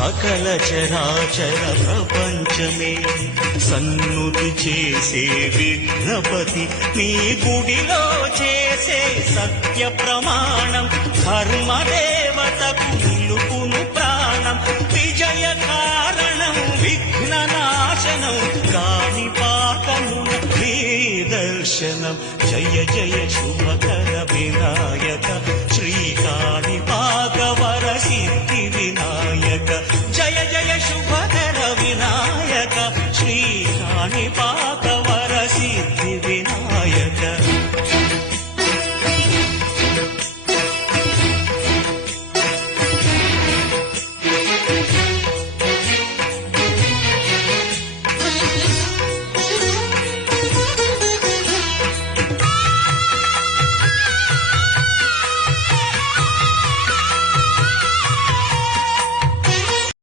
సకల చరాచర ప్రపంచమే సన్నుతి చేసే విఘ్నపతి నీ గుడిలో చేసే సత్య ప్రమాణం ధర్మదేవతకు నిలుపును ప్రాణం విజయ కారణం విఘ్న నాశనం కాణిపాకమున నీ దర్శనం జయ జయ శుభకర వినాయక శ్రీ కాణిపాక వర సిద్ధి వినాయక జయ జయ శుభ